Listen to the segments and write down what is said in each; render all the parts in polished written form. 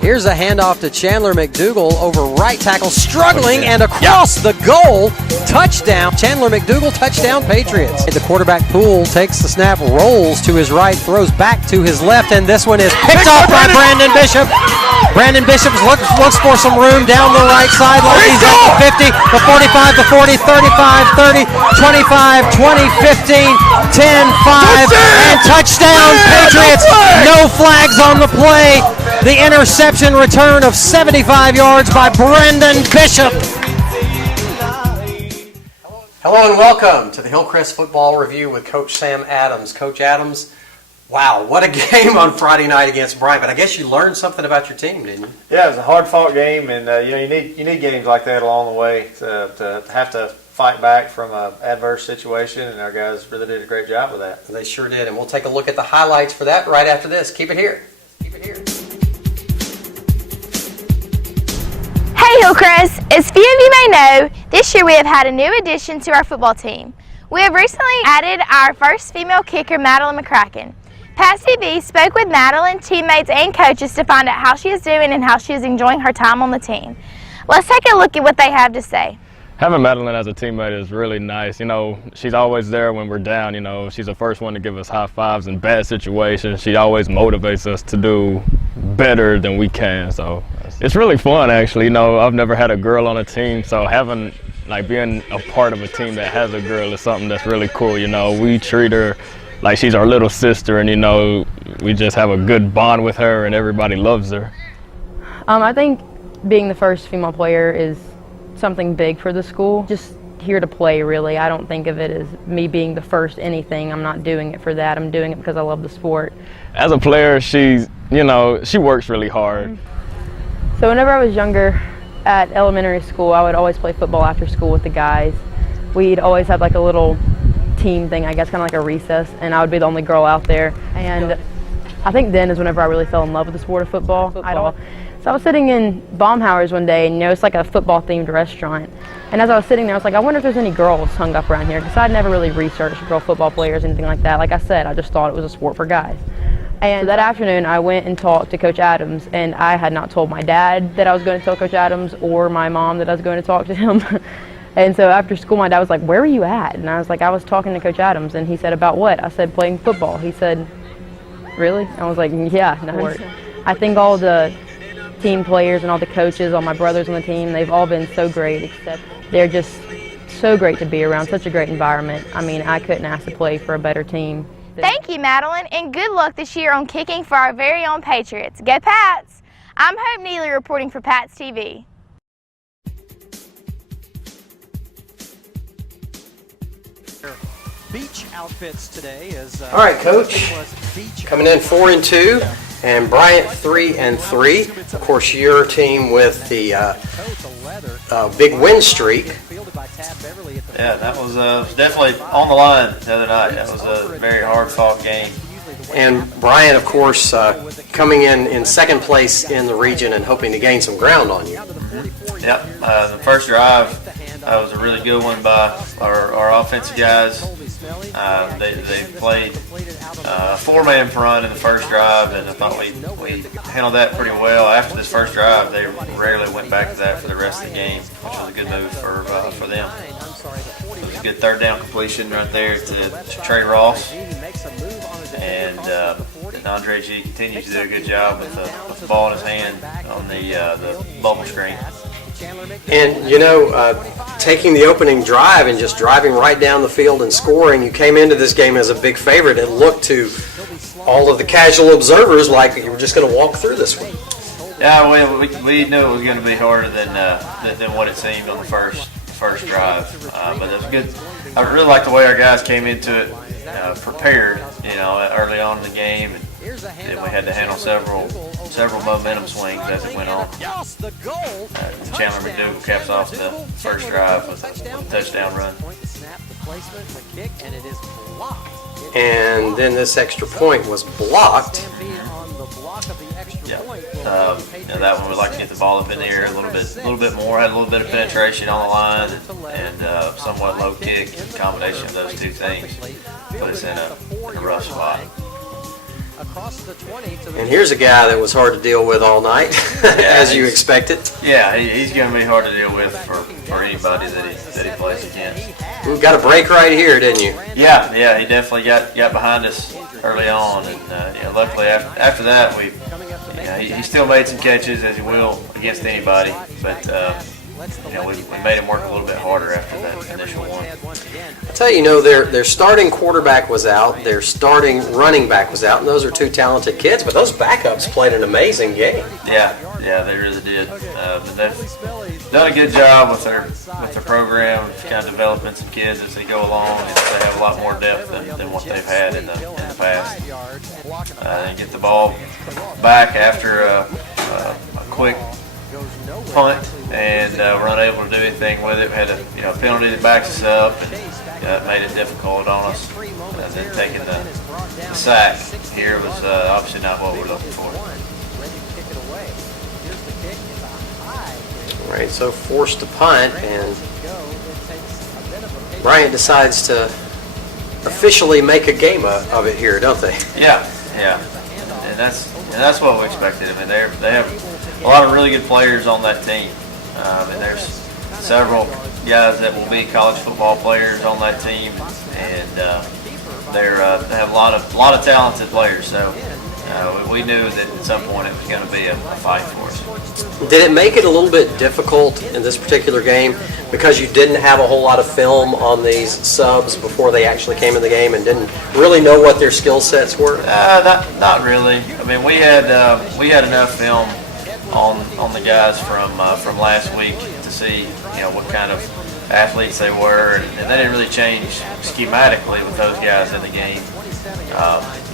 Here's a handoff to Chandler McDougal over right tackle, struggling, and across the goal. Touchdown. Chandler McDougal, touchdown Patriots. The quarterback Poole takes the snap, rolls to his right, throws back to his left, and this one is picked off by Brandon Bishop. Brandon Bishop looks for some room down the right sideline. He's at the 50, the 45, the 40, 35, 30, 25, 20, 15, 10, 5, and touchdown Patriots. No flags on the play. The interception return of 75 yards by Brandon Bishop. Hello and welcome to the Hillcrest Football Review with Coach Sam Adams. Coach Adams, wow, what a game on Friday night against Bryant. But I guess you learned something about your team, didn't you? Yeah, it was a hard-fought game, and you need games like that along the way to have to fight back from an adverse situation, and our guys really did a great job with that. They sure did, and we'll take a look at the highlights for that right after this. Keep it here. Keep it here. Hey Hillcrest, as few of you may know, this year we have had a new addition to our football team. We have recently added our first female kicker, Madeline McCracken. Pat TV spoke with Madeline, teammates, and coaches to find out how she is doing and how she is enjoying her time on the team. Let's take a look at what they have to say. Having Madeline as a teammate is really nice. You know, she's always there when we're down. You know, she's the first one to give us high fives in bad situations. She always motivates us to do better than we can. So it's really fun, actually. You know, I've never had a girl on a team, so being a part of a team that has a girl is something that's really cool. You know, we treat her like she's our little sister, and you know, we just have a good bond with her, and everybody loves her. I think being the first female player is something big for the school. Just here to play, really. I don't think of it as me being the first anything. I'm not doing it for that. I'm doing it because I love the sport. As a player, she works really hard. So whenever I was younger at elementary school, I would always play football after school with the guys. We'd always have like a little team thing, I guess, kind of like a recess, and I would be the only girl out there. And I think then is whenever I really fell in love with the sport of football. So I was sitting in Baumhauer's one day, and you know, it's like a football-themed restaurant. And as I was sitting there, I was like, I wonder if there's any girls hung up around here, because I'd never really researched girl football players, anything like that. Like I said, I just thought it was a sport for guys. And that afternoon, I went and talked to Coach Adams, and I had not told my dad that I was going to tell Coach Adams or my mom that I was going to talk to him. And so after school, my dad was like, where were you at? And I was like, I was talking to Coach Adams. And he said, about what? I said, playing football. He said, really? I was like, yeah, no. I think all the team players and all the coaches, all my brothers on the team, they've all been so great, except they're just so great to be around, such a great environment. I mean, I couldn't ask to play for a better team. Thank you, Madeline, and good luck this year on kicking for our very own Patriots. Go Pats! I'm Hope Neely reporting for Pats TV. Beach outfits today is all right, Coach. Coming in 4-2, and Bryant 3-3. Of course, your team with the big win streak. Yeah, that was definitely on the line the other night. That was a very hard-fought game. And Bryant, of course, coming in second place in the region and hoping to gain some ground on you. Yep, the first drive was a really good one by our offensive guys. They played a four-man front in the first drive, and I thought we handled that pretty well. After this first drive, they rarely went back to that for the rest of the game, which was a good move for them. It was a good third down completion right there to Trey Ross, and Andre G continues to do a good job with the ball in his hand on the bubble screen. And, you know, taking the opening drive and just driving right down the field and scoring, you came into this game as a big favorite. It looked to all of the casual observers like you were just going to walk through this one. Yeah, we knew it was going to be harder than what it seemed on the first drive. But it was good. I really like the way our guys came into it prepared, you know, early on in the game. And we had to handle several momentum swings as it went on. Chandler McDougal caps off the first drive with a touchdown run. And then this extra point was blocked. Yeah, that one we'd like to get the ball up in the air a little bit more. Had a little bit of penetration on the line and somewhat low kick. The combination of those two things put us in a rough spot. And here's a guy that was hard to deal with all night, as you expected. Yeah, he's going to be hard to deal with for anybody that he plays against. We got a break right here, didn't you? Yeah, he definitely got behind us early on, and luckily after that he still made some catches, as he will against anybody, but we made him work a little bit harder after that initial one. I tell you, their starting quarterback was out, their starting running back was out, and those are two talented kids, but those backups played an amazing game. Yeah, they really did. But they've done a good job with their program, kind of developing some kids as they go along, and they have a lot more depth than what they've had in the past. They get the ball back after a quick punt and we're unable to do anything with it. We had a penalty that backs us up, and it made it difficult on us. And then taking the sack here was obviously not what we're looking for. All right, so forced to punt, and Bryant decides to officially make a game of it here, don't they? Yeah, and that's what we expected. I mean, they have a lot of really good players on that team, and there's several guys that will be college football players on that team, and they have a lot of talented players. So we knew that at some point it was going to be a fight for us. Did it make it a little bit difficult in this particular game because you didn't have a whole lot of film on these subs before they actually came in the game and didn't really know what their skill sets were? Not really. I mean, we had enough film on the guys from last week to see what kind of athletes they were, and they didn't really change schematically with those guys in the game.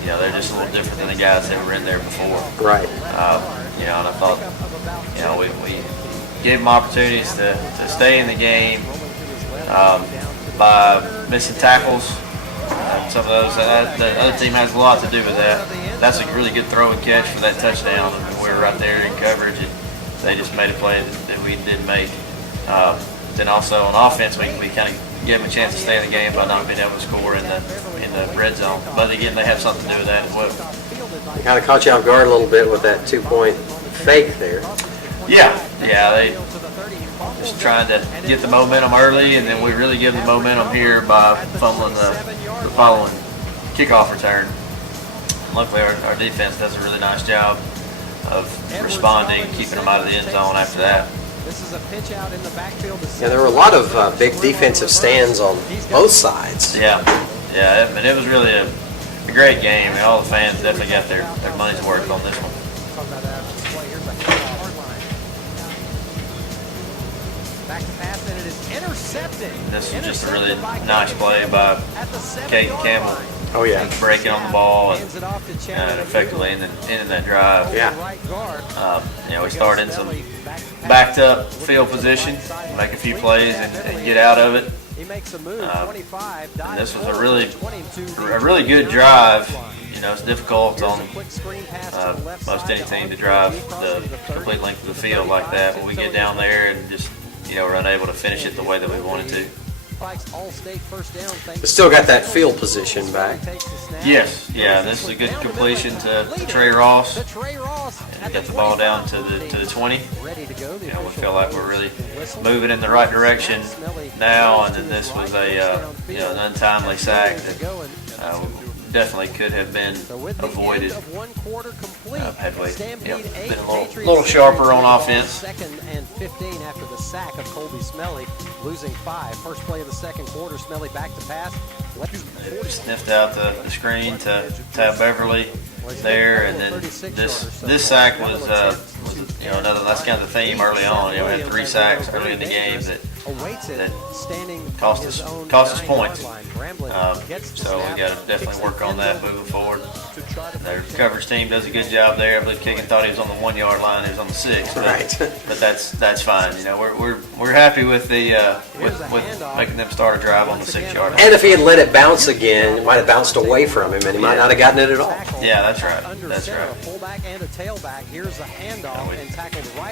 They're just a little different than the guys that were in there before. Right. And I thought, we gave them opportunities to stay in the game by missing tackles. Some of those, the other team has a lot to do with that. That's a really good throw and catch for that touchdown. I mean, we were right there in coverage, and they just made a play that we didn't make. Then also on offense, we kind of gave them a chance to stay in the game by not being able to score in the red zone. But again, they have something to do with that as well. Kind of caught you off guard a little bit with that 2-point fake there. Yeah, they just trying to get the momentum early, and then we really give the momentum here by fumbling the following kickoff return. Luckily, our defense does a really nice job of responding, keeping them out of the end zone after that. Yeah, there were a lot of big defensive stands on both sides. Yeah, and it was really a great game. I mean, all the fans definitely got their money's worth on this one. This was just a really nice play by Kate Campbell. Oh yeah, breaking on the ball and effectively ending that drive. Yeah. We start in some backed up field position, make a few plays and get out of it. And this was a really good drive. It's difficult on most any team to drive the complete length of the field like that, but we get down there and just we're unable to finish it the way that we wanted to. But still got that field position back. Yes, this is a good completion to Trey Ross. And got the ball down to the 20. We feel like we're really moving in the right direction now, and then this was an untimely sack that definitely could have been avoided had we been a little sharper on offense. Second and 15 after the sack of Colby Smelly, losing 5. First play of the second quarter, Smelly back to pass. Sniffed out the screen to Beverly there, and then this sack was another. That's kind of the theme early on. We had 3 sacks early in the game that cost us points. So we got to definitely work on that moving forward. Their coverage team does a good job there. I believe Kicken thought he was on the 1 yard line. He was on the 6. But that's fine. We're happy with with making them start a drive on the 6-yard line. And if he had let it bounce again, it might have bounced away from him, and he might not have gotten it at all. Yeah, that's right. That's right.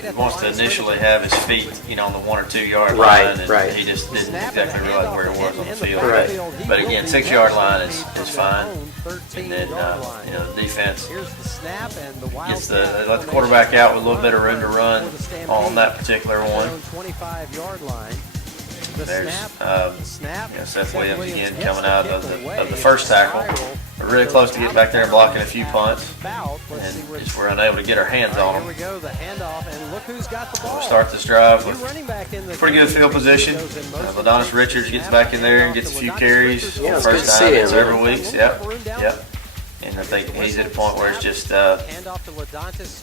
He wants to initially have his feet, on the 1 or 2 yard line, and he just didn't exactly realize where it was on the field. Right. But again, 6-yard line is fine, and then the defense gets let the quarterback out with a little bit of room to run on that particular one. There's Seth Williams again coming out of the first tackle. We're really close to getting back there and blocking a few punts, and just we're unable to get our hands on them. We'll start this drive with pretty good field position. Ladonis Richards gets back in there and gets a few carries for the first time in several weeks. Yep. And I think he's at a point where it's just, he's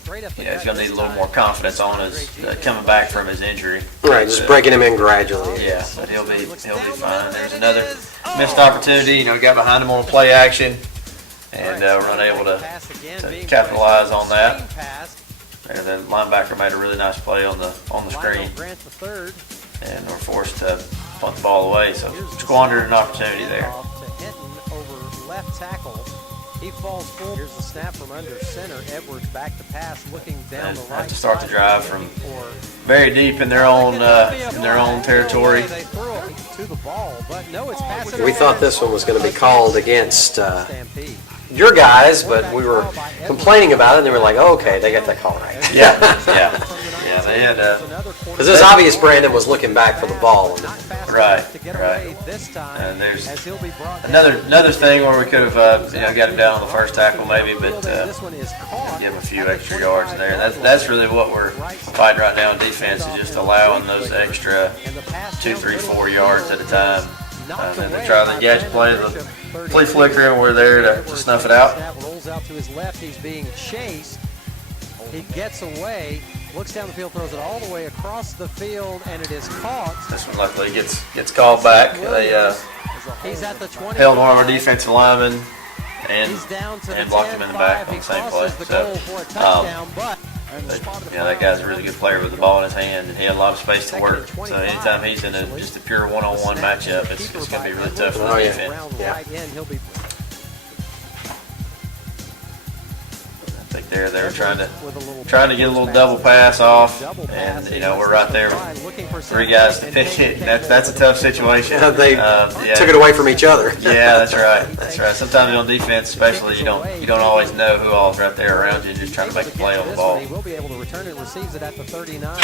going to need a little more confidence on his coming back from his injury. Right, just breaking him in gradually. Yeah, but he'll be fine. There's another missed opportunity. Got behind him on a play action, and we're unable to capitalize on that. And the linebacker made a really nice play on the screen, and we're forced to punt the ball away. So squandered an opportunity there. Left tackle. He falls full. Here's the snap from under center. Edwards back to pass, looking down the right. Have to start the drive from very deep in their own territory. We thought this one was going to be called against your guys, but we were complaining about it, and they were like, "Oh, okay, they got that call right." Yeah, they had. Because it was obvious Brandon was looking back for the ball. Right. And there's another thing where we could have got him down on the first tackle maybe, but give him a few extra yards there. That's really what we're fighting right now in defense, is just allowing those extra 2, 3, 4 yards at a time. And then they try the gadget play, the flea flicker, and we're there to snuff it out. Rolls out to his left. He's being chased. He gets away. Looks down the field, throws it all the way across the field, and it is caught. This one luckily gets called back. They held one of our defensive linemen and blocked him in the back on the same play. So, that guy's a really good player with the ball in his hand, and he had a lot of space to work. So anytime he's in just a pure one-on-one matchup, it's going to be really tough for the defense. I think they were trying to get a little double pass off, and we're right there with 3 guys to pick it. That's a tough situation. They took it away from each other. Yeah, that's right. Sometimes on defense, especially, you don't always know who all's right there around you. Just trying to make a play on the ball. He will be able to return it. Receives it at the 39.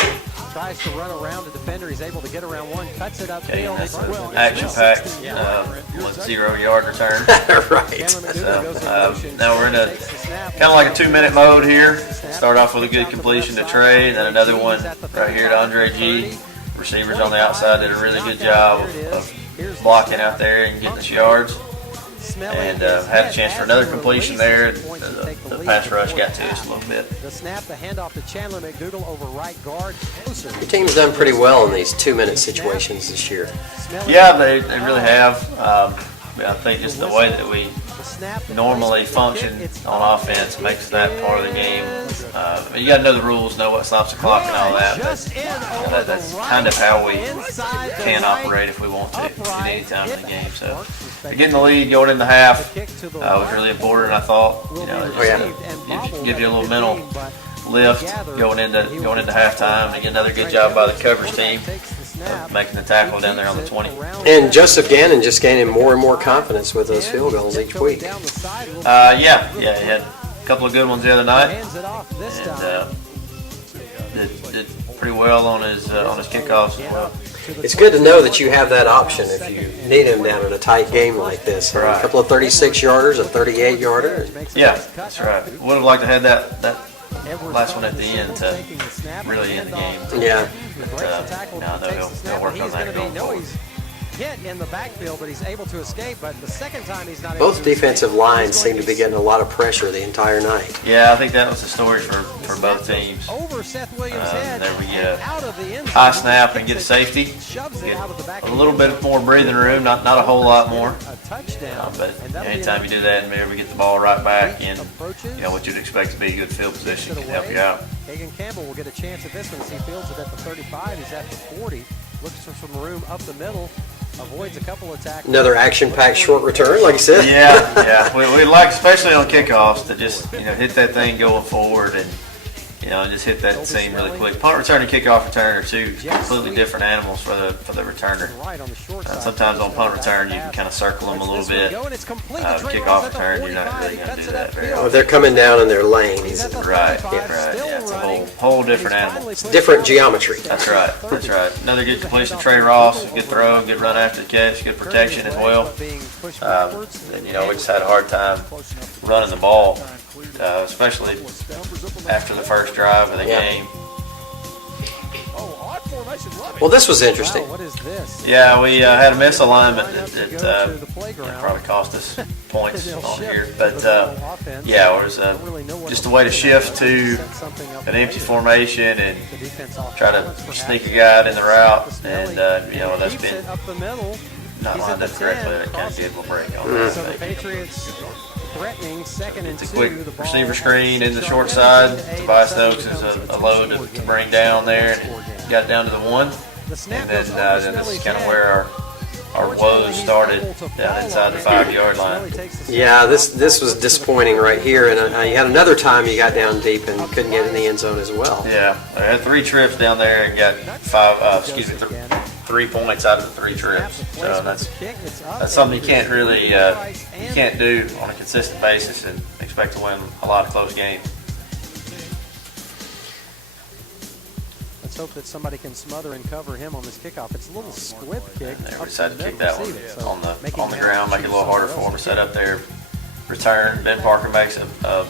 Tries to run around the defender. He's able to get around one. Cuts it upfield. That's an action-packed 0-yard return. Right. So, now we're in a kind of like a 2-minute mode here. Start off with a good completion to Trey, then another one right here to Andre G. Receivers on the outside did a really good job of blocking out there and getting us yards. And had a chance for another completion there. The pass rush got to us a little bit. The snap, the handoff to Chandler McDougal over right guard. Your team's done pretty well in these 2-minute situations this year. Yeah, they really have. I think just the way that we normally function on offense makes that part of the game. You got to know the rules, know what stops the clock and all that. But that's kind of how we can operate if we want to at any time in the game. So getting the lead going into half was really important. I thought, give you a little mental lift going into halftime, and get another good job by the coverage team making the tackle down there on the 20. And Joseph Gannon just gaining more and more confidence with those field goals each week. He had a couple of good ones the other night, and did pretty well on his kickoffs as well. It's good to know that you have that option if you need him down in a tight game like this. Right. A couple of 36-yarders, a 38-yarder. Yeah, that's right. Would have liked to have that last one at the end to really end the game. Yeah. But, I know he'll work on that going forward. Hit in the backfield, but he's able to escape. But the second time he's not. Both defensive lines seem to be getting a lot of pressure the entire night. Yeah, I think that was the story for both teams. Over Seth Williams' head. There we get a high snap and get a safety. Get a little bit more breathing room, not a whole lot more. But anytime you do that, and maybe we get the ball right back in, what you'd expect to be good field position can help you out. Hagan Campbell will get a chance at this one as he fields it at the 35. He's at the 40. Looks for some room up the middle. Avoids a couple of tackles. Another action-packed short return, like you said. Yeah. We like, especially on kickoffs, to just hit that thing going forward and just hit that seam really quick. Punt return and kickoff return are two completely different animals for the returner. Sometimes on punt return you can kind of circle them a little bit. Kickoff return you're not really going to do that very often. Oh, they're coming down in their lanes. Right. Yeah, it's a whole different animal. It's different geometry. That's right. Another good completion, Trey Ross. Good throw, good run after the catch, good protection as well. And we just had a hard time running the ball, especially after the first drive of the game. Well, this was interesting. Yeah, we had a misalignment that probably cost us points on here. But, it was just a way to shift to an empty formation and try to sneak a guy out in the route. And, that's been not lined up correctly. That kind of did a break on that. It's a quick receiver screen in the short side. Tobias Stokes is a load to bring down there, and got down to the 1. And then this is kind of where our woes started down inside the 5-yard line. Yeah, this was disappointing right here, and you had another time you got down deep and couldn't get in the end zone as well. Yeah, I had 3 trips down there and got 3 points out of the 3 trips. So that's something you can't really you can't do on a consistent basis and expect to win a lot of close games. Let's hope that somebody can smother and cover him on this kickoff. It's a little squib kick. We decided to kick that one on the ground, make it a little harder for him to set up there. Return. Ben Parker makes a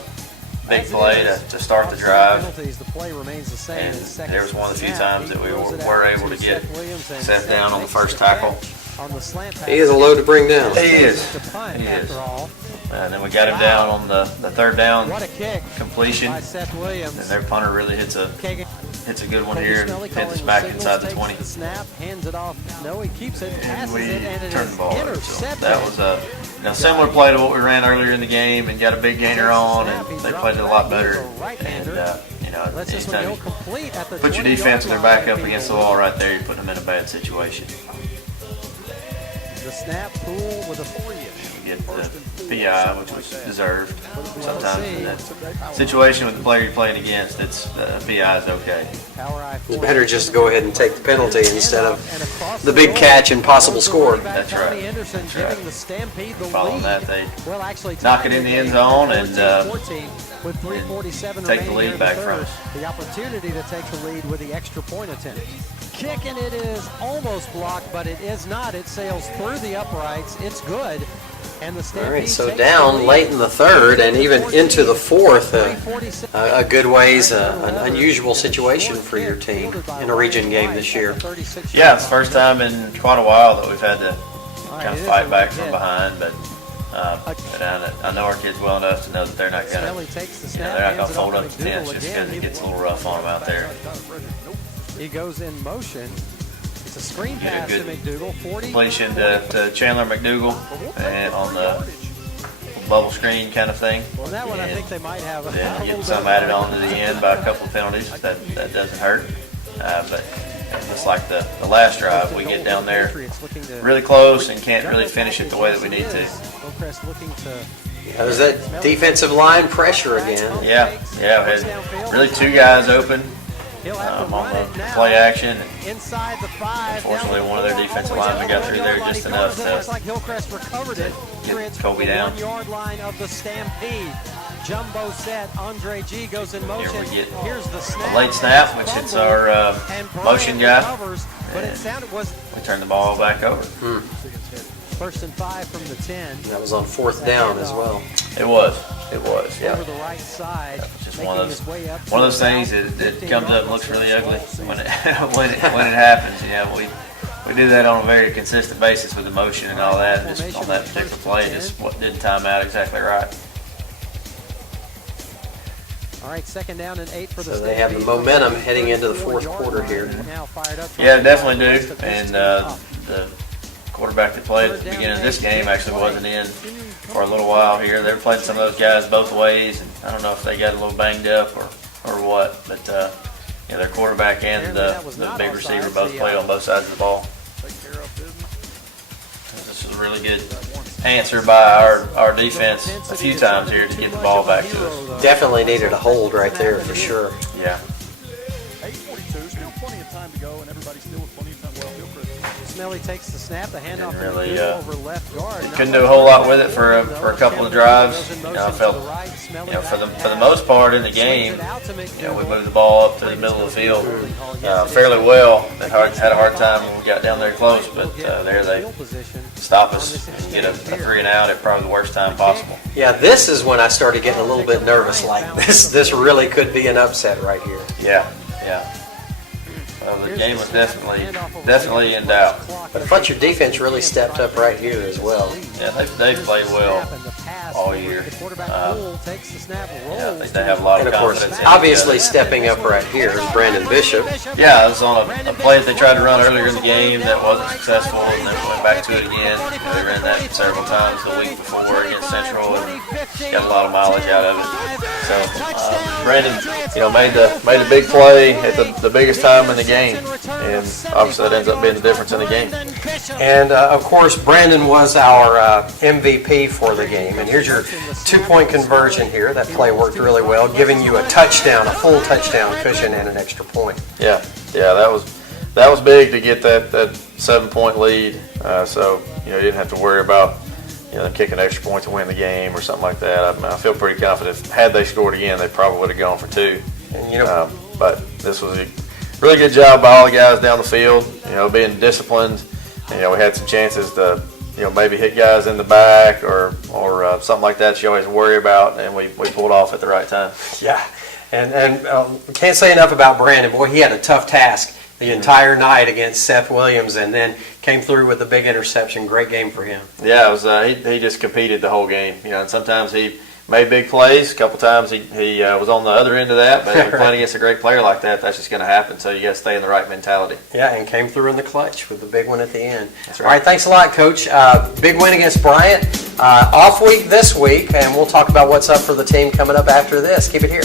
big play to start the drive. And there was one of the few times that we were able to get set down on the first tackle. He is a load to bring down. He is. And then we got him down on the third down completion. And their punter really hits a good one here and hits us back inside the 20. And we turned the ball over. So that was a similar play to what we ran earlier in the game and got a big gainer on, and they played it a lot better. And anytime you put your defense and their back up against the wall right there, you're putting them in a bad situation. The snap, Poole with a 40. Get the PI, which was deserved. Sometimes in that situation with the player you're playing against, the PI is okay. It's better just go ahead and take the penalty instead of the big catch and possible score. That's right. Following that, they knock it in the end zone and take the lead back from us. The opportunity to take the lead with the extra point attempt. Kick, and it is almost blocked, but it is not. It sails through the uprights. It's good. And the Stampede, all right, so down late in the third and even into the fourth, a good ways, an unusual situation for your team in a region game this year. Yeah, it's the first time in quite a while that we've had to kind of fight back from behind, but I know our kids well enough to know that they're not going to fold up the tents just because it gets a little rough on them out there. He goes in motion. It's a screen pass to McDougal. 40. Completion to Chandler McDougal and on the bubble screen kind of thing. Well, that one I think they might have. Then getting some added on to the end by a couple of penalties. That doesn't hurt. But just like the last drive, we get down there really close and can't really finish it the way that we need to. There's that defensive line pressure again. Yeah, we had really 2 guys open on the play action. Unfortunately, one of their defensive linemen got through there just enough to get Kobe down. Jumbo set. Andre G goes in motion. Here we get a late snap, which hits our motion guy. We turn the ball back over. First and 5 from the 10. That was on 4th down as well. It was, yeah. Over the right side. Just one of those things that comes up and looks really ugly when it happens. We do that on a very consistent basis with the motion and all that. And just on that particular play, just didn't time out exactly right. All right, 2nd down and 8 for the So they have the momentum heading into the 4th quarter here. Yeah, they definitely do. And the quarterback that played at the beginning of this game actually wasn't in for a little while here. They were playing some of those guys both ways, and I don't know if they got a little banged up or what, but their quarterback and the big receiver both played on both sides of the ball. a really good answer by our defense a few times here to get the ball back to us. Definitely needed a hold right there for sure. Yeah. Smelly takes the snap, the handoff Really, over left guard. couldn't do a whole lot with it for a couple of drives. I felt, for the most part in the game, we moved the ball up to the middle of the field fairly well. They had a hard time when we got down there close, but there they stop us and get a 3 and out at probably the worst time possible. Yeah, this is when I started getting a little bit nervous. Like this really could be an upset right here. Yeah. Well, the game was definitely in doubt. But I thought your defense really stepped up right here as well. Yeah, they played well all year. I think they have a lot And of of course, confidence. obviously stepping up right here is Brandon Bishop. Yeah, it was on a play that they tried to run earlier in the game that wasn't successful, and then went back to it again. They ran that several times the week before against Central, and got a lot of mileage out of it. So Brandon, made the big play at the biggest time in the game, and obviously that ends up being the difference in the game. And of course, Brandon was our MVP for the game. And here's your 2-point conversion here. That play worked really well, giving you a touchdown, a full touchdown cushion, and an extra point. Yeah, that was big to get that 7-point lead. So you didn't have to worry about them kicking an extra point to win the game or something like that. I feel pretty confident. Had they scored again, they probably would have gone for 2. And, but this was a really good job by all the guys down the field. Being disciplined. We had some chances to maybe hit guys in the back or something like that you always worry about, and we pulled off at the right time. Yeah, and can't say enough about Brandon. Boy, he had a tough task the entire night against Seth Williams, and then came through with a big interception. Great game for him. Yeah, it was. He just competed the whole game. And sometimes he made big plays. A couple times he was on the other end of that, but when you're playing against a great player like that, that's just going to happen. So you got to stay in the right mentality. Yeah, and came through in the clutch with the big one at the end. That's right. All right, thanks a lot, Coach. Big win against Bryant. Off week this week, and we'll talk about what's up for the team coming up after this. Keep it here.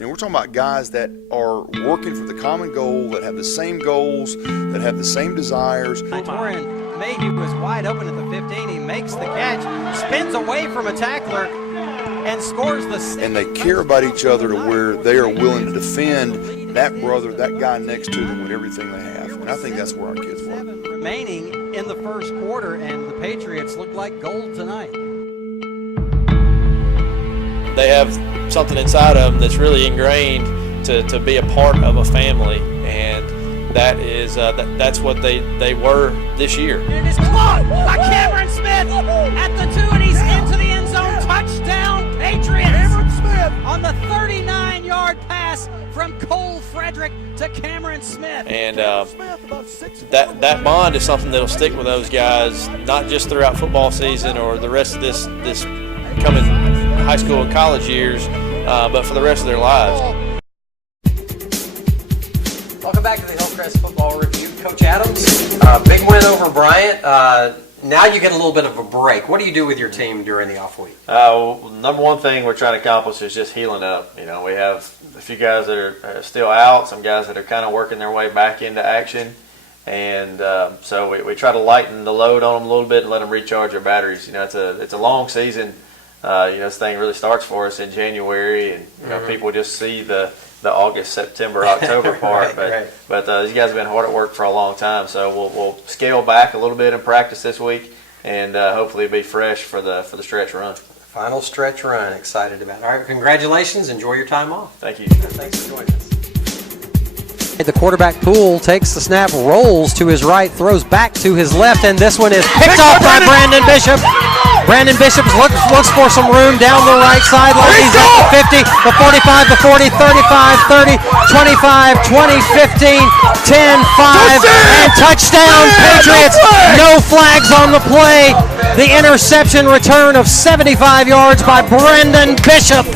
We're talking about guys that are working for the common goal, that have the same goals, that have the same desires. Torin Mayhew was wide open at the 15. He makes the catch, spins away from a tackler, and scores the 6. And they care about each other to where they are willing to defend that brother, that guy next to them with everything they have. And I think that's where our kids work. Remaining in the first quarter, and the Patriots look like gold tonight. They have something inside of them that's really ingrained to be a part of a family, and that is that's what they were this year. It is caught by Cameron Smith at the 2, and he's into the end zone. Touchdown, Patriots! Cameron Smith on the 39-yard pass from Cole Frederick to Cameron Smith. And that bond is something that'll stick with those guys, not just throughout football season or the rest of this coming high school and college years, but for the rest of their lives. Welcome back to the Hillcrest Football Review. Coach Adams, big win over Bryant. Now you get a little bit of a break. What do you do with your team during the off week? Well, number one thing we're trying to accomplish is just healing up. We have a few guys that are still out, some guys that are kind of working their way back into action. And so we try to lighten the load on them a little bit and let them recharge their batteries. It's a long season. This thing really starts for us in January, and people just see the August, September, October part. But these guys have been hard at work for a long time, so we'll scale back a little bit in practice this week, and hopefully be fresh for the stretch run. Final stretch run. Excited about it. All right, congratulations. Enjoy your time off. Thank you. Thanks for joining us. The quarterback Poole takes the snap, rolls to his right, throws back to his left, and this one is picked off by Brandon Bishop. Brandon Bishop looks for some room down the right sideline. He's at the 50, the 45, the 40, 35, 30, 25, 20, 15, 10, 5, and touchdown Patriots. No flags on the play. The interception return of 75 yards by Brandon Bishop.